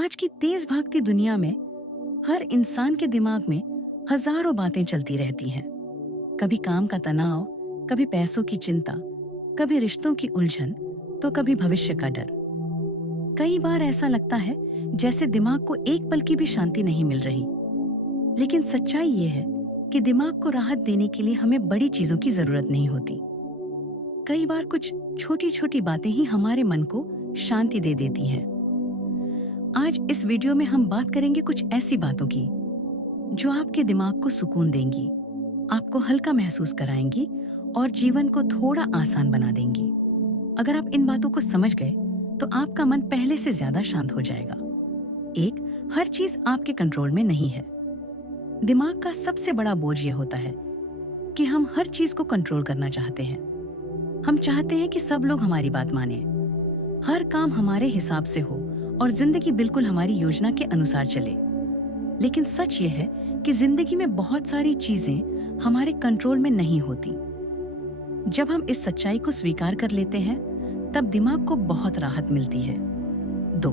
आज की तेज भागती दुनिया में हर इंसान के दिमाग में हजारों बातें चलती रहती हैं। कभी काम का तनाव, कभी पैसों की चिंता, कभी रिश्तों की उलझन, तो कभी भविष्य का डर। कई बार ऐसा लगता है जैसे दिमाग को एक पल की भी शांति नहीं मिल रही। लेकिन सच्चाई ये है कि दिमाग को राहत देने के लिए हमें बड़ी चीजों की जरूरत नहीं होती। कई बार कुछ छोटी छोटी बातें ही हमारे मन को शांति दे देती हैं। आज इस वीडियो में हम बात करेंगे कुछ ऐसी बातों की जो आपके दिमाग को सुकून देंगी, आपको हल्का महसूस कराएंगी और जीवन को थोड़ा आसान बना देंगी। अगर आप इन बातों को समझ गए तो आपका मन पहले से ज्यादा शांत हो जाएगा। एक, हर चीज आपके कंट्रोल में नहीं है। दिमाग का सबसे बड़ा बोझ यह होता है कि हम हर चीज को कंट्रोल करना चाहते हैं। हम चाहते हैं कि सब लोग हमारी बात माने, हर काम हमारे हिसाब से हो और जिंदगी बिल्कुल हमारी योजना के अनुसार चले। लेकिन सच ये है कि जिंदगी में बहुत सारी चीजें हमारे कंट्रोल में नहीं होती। जब हम इस सच्चाई को स्वीकार कर लेते हैं तब दिमाग को बहुत राहत मिलती है। 2,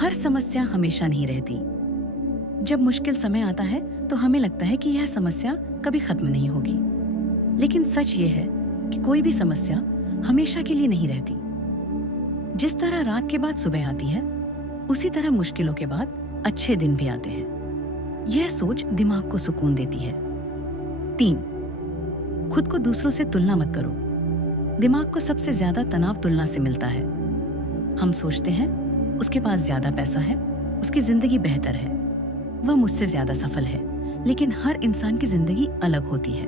हर समस्या हमेशा नहीं रहती। जब मुश्किल समय आता है तो हमें लगता है कि यह समस्या कभी खत्म नहीं होगी। लेकिन सच ये है कि कोई भी समस्या हमेशा के लिए नहीं रहती। जिस तरह रात के बाद सुबह आती है, उसी तरह मुश्किलों के बाद अच्छे दिन भी आते हैं। यह सोच दिमाग को सुकून देती है। 3, खुद को दूसरों से तुलना मत करो। दिमाग को सबसे ज्यादा तनाव तुलना से मिलता है। हम सोचते हैं उसके पास ज्यादा पैसा है, उसकी जिंदगी बेहतर है, वह मुझसे ज्यादा सफल है। लेकिन हर इंसान की जिंदगी अलग होती है।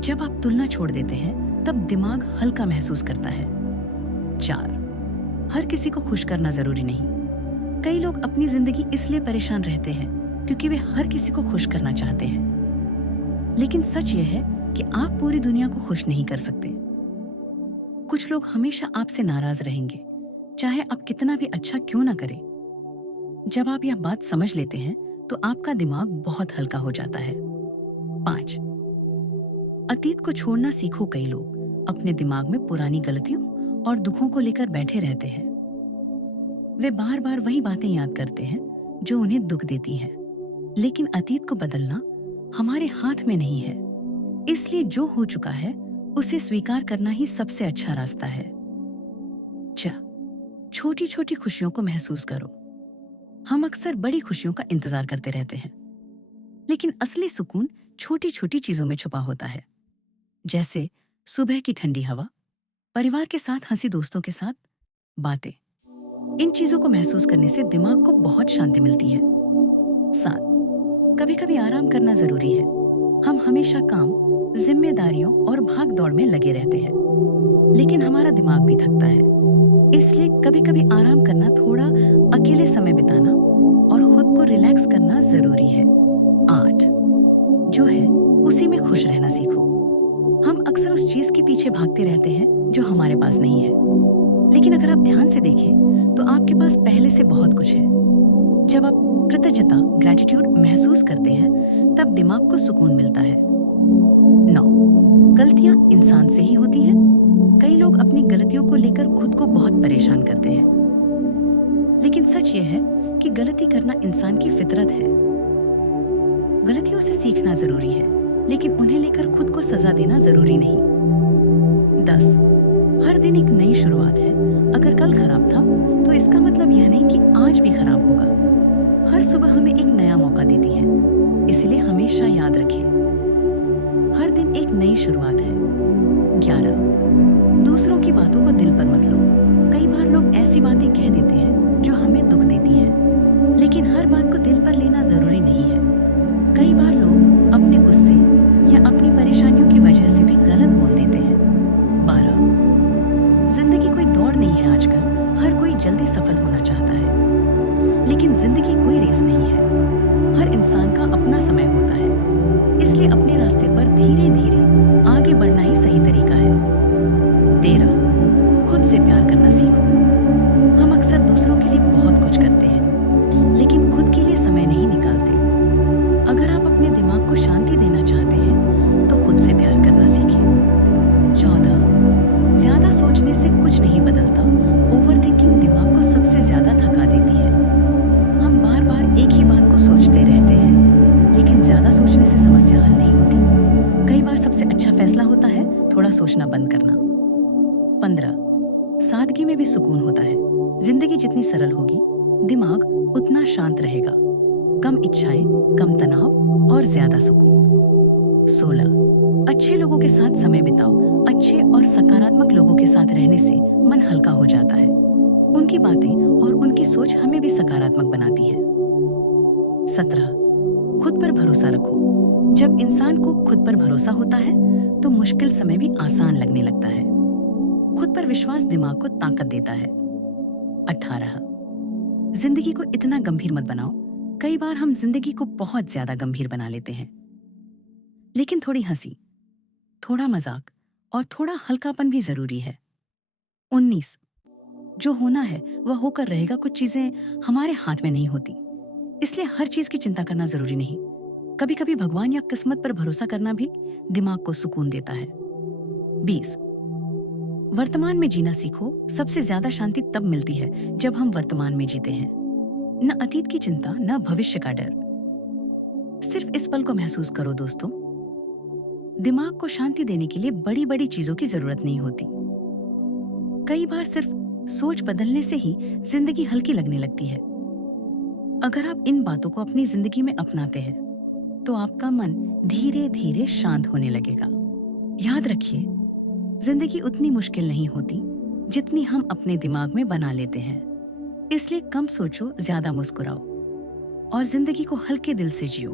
जब आप तुलना छोड़ देते हैं तब दिमाग हल्का महसूस करता है। 4, हर किसी को खुश करना जरूरी नहीं। कई लोग अपनी जिंदगी इसलिए परेशान रहते हैं क्योंकि वे हर किसी को खुश करना चाहते हैं। लेकिन सच यह है कि आप पूरी दुनिया को खुश नहीं कर सकते। कुछ लोग हमेशा आपसे नाराज रहेंगे, चाहे आप कितना भी अच्छा क्यों ना करें। जब आप यह बात समझ लेते हैं तो आपका दिमाग बहुत हल्का हो जाता है। 5, अतीत को छोड़ना सीखो। कई लोग अपने दिमाग में पुरानी गलतियों और दुखों को लेकर बैठे रहते हैं। वे बार बार वही बातें याद करते हैं जो उन्हें दुख देती हैं। लेकिन अतीत को बदलना हमारे हाथ में नहीं है, इसलिए जो हो चुका है उसे स्वीकार करना ही सबसे अच्छा रास्ता है। छोटी छोटी खुशियों को महसूस करो। हम अक्सर बड़ी खुशियों का इंतजार करते रहते हैं, लेकिन असली सुकून छोटी छोटी चीजों में छुपा होता है। जैसे सुबह की ठंडी हवा, परिवार के साथ हंसी, दोस्तों के साथ बातें। इन चीजों को महसूस करने से दिमाग को बहुत शांति मिलती है। 7, कभी कभी आराम करना जरूरी है। हम हमेशा काम, जिम्मेदारियों और भाग दौड़ में लगे रहते हैं, लेकिन हमारा दिमाग भी थकता है। इसलिए कभी कभी आराम करना, थोड़ा अकेले समय बिताना और खुद को रिलैक्स करना जरूरी है। 8, जो है उसी में खुश रहना सीखो। हम अक्सर उस चीज के पीछे भागते रहते हैं जो हमारे पास नहीं है, लेकिन अगर आप ध्यान से देखें तो आपके पास पहले से बहुत कुछ है। जब आप कृतज्ञता, ग्रेटिट्यूड महसूस करते हैं तब दिमाग को सुकून मिलता है। 9, गलतियां इंसान से ही होती हैं। कई लोग अपनी गलतियों को लेकर खुद को बहुत परेशान करते हैं, लेकिन सच ये है कि गलती करना इंसान की फितरत है। गलतियों से सीखना जरूरी है, लेकिन उन्हें लेकर खुद को सजा देना जरूरी नहीं। 10, हर दिन एक नई शुरुआत है। अगर कल खराब था तो इसका मतलब यह नहीं कि आज भी खराब होगा। हर सुबह हमें एक नया मौका देती है, इसलिए हमेशा याद रखें, हर दिन एक नई शुरुआत है। 11, दूसरों की बातों को दिल पर मत लो। कई बार लोग ऐसी बातें कह देते हैं जो हमें दुख देती हैं, लेकिन हर बात को दिल पर लेना जरूरी नहीं है। कई बार लोग अपने गुस्से या अपनी परेशानियों की वजह से भी गलत बोल देते हैं। 12, जिंदगी कोई दौड़ नहीं है आजकल। हर कोई जल्दी सफल होना चाहता है, लेकिन जिंदगी कोई रेस नहीं है। हर इंसान का अपना समय होता है, इसलिए अपने रास्ते पर धीरे धीरे आगे बढ़ना ही सही तरीका है। 13, खुद से प्यार करना सीखो। हम अक्सर दूसरों के लिए बहुत कुछ करते हैं, लेकिन खुद के लिए समय नहीं निकालते। अगर आप अपने दिमाग को शांति देना चाहते हैं तो खुद से प्यार करना सीखें। 14, ज्यादा सोचने से कुछ नहीं बदलता। ओवरथिंकिंग दिमाग को सबसे ज्यादा थका देती है। सोचना बंद करना। 15 सादगी में भी सुकून होता है। जिंदगी जितनी सरल होगी, दिमाग उतना शांत रहेगा। कम इच्छाएं, कम तनाव और ज्यादा सुकून। 16 अच्छे लोगों के साथ समय बिताओ। अच्छे और सकारात्मक लोगों के साथ रहने से मन हल्का हो जाता है। उनकी बातें और उनकी सोच हमें भी सकारात्मक बनाती है। 17 खुद पर भरोसा रखो। जब इंसान को खुद पर भरोसा होता है तो मुश्किल समय भी आसान लगने लगता है। खुद पर विश्वास दिमाग को ताकत देता है। 18 जिंदगी को इतना गंभीर मत बनाओ। कई बार हम जिंदगी को बहुत ज्यादा गंभीर बना लेते हैं, लेकिन थोड़ी हंसी, थोड़ा मजाक और थोड़ा हल्कापन भी जरूरी है। 19 जो होना है वह होकर रहेगा। कुछ चीजें हमारे हाथ में नहीं होती, इसलिए हर चीज की चिंता करना जरूरी नहीं। कभी कभी भगवान या किस्मत पर भरोसा करना भी दिमाग को सुकून देता है। 20 वर्तमान में जीना सीखो। सबसे ज्यादा शांति तब मिलती है जब हम वर्तमान में जीते हैं। न अतीत की चिंता, न भविष्य का डर। सिर्फ इस पल को महसूस करो दोस्तों। दिमाग को शांति देने के लिए बड़ी बड़ी चीजों की जरूरत नहीं होती। कई बार सिर्फ सोच बदलने से ही जिंदगी हल्की लगने लगती है। अगर आप इन बातों को अपनी जिंदगी में अपनाते हैं तो आपका मन धीरे धीरे शांत होने लगेगा। याद रखिए, जिंदगी उतनी मुश्किल नहीं होती जितनी हम अपने दिमाग में बना लेते हैं। इसलिए कम सोचो, ज्यादा मुस्कुराओ और जिंदगी को हल्के दिल से जियो।